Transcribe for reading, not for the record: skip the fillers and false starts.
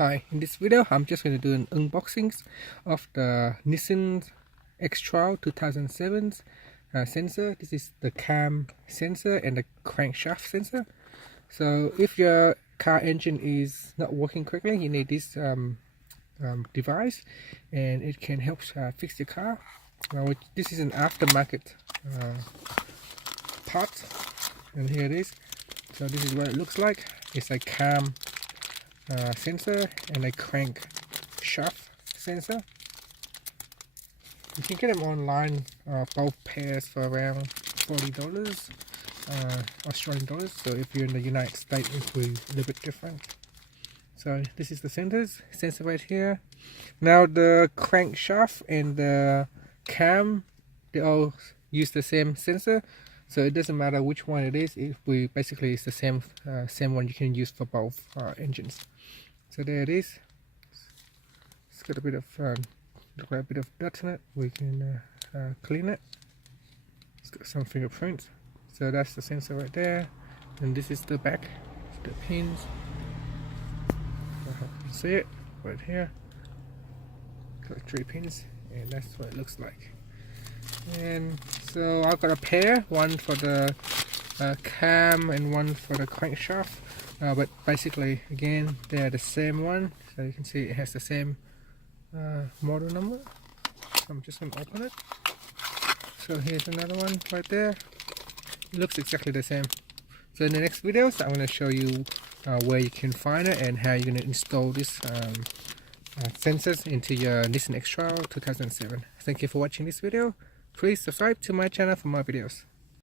Hi, in this video I'm just going to do an unboxing of the Nissan Xtrail 2007 sensor. This is the cam sensor and the crankshaft sensor. So if your car engine is not working correctly, you need this device, and it can help fix your car. Now this is an aftermarket part, and here it is. So this is what it looks like. It's a cam sensor and a crankshaft sensor. You can get them online, both pairs for around $40 Australian dollars. So if you're in the United States, it will be a little bit different. So this is the sensor right here. Now the crankshaft and the cam, they all use the same sensor, so it doesn't matter which one it is. Basically it's the same one you can use for both engines. So there it is. It's got a bit of look like a bit of dirt in it. We can clean it. It's got some fingerprints. So that's the sensor right there, and this is the back, the pins. I hope you can see it right here. Got 3 pins, and that's what it looks like. And so I've got a pair, one for the cam and one for the crankshaft, but basically again they're the same one. So you can see it has the same model number. So I'm just going to open it. So here's another one right there. It looks exactly the same. So in the next videos I'm going to show you where you can find it and how you're going to install this sensors into your Nissan Xtrail 2007. Thank you for watching this video. Please subscribe to my channel for more videos.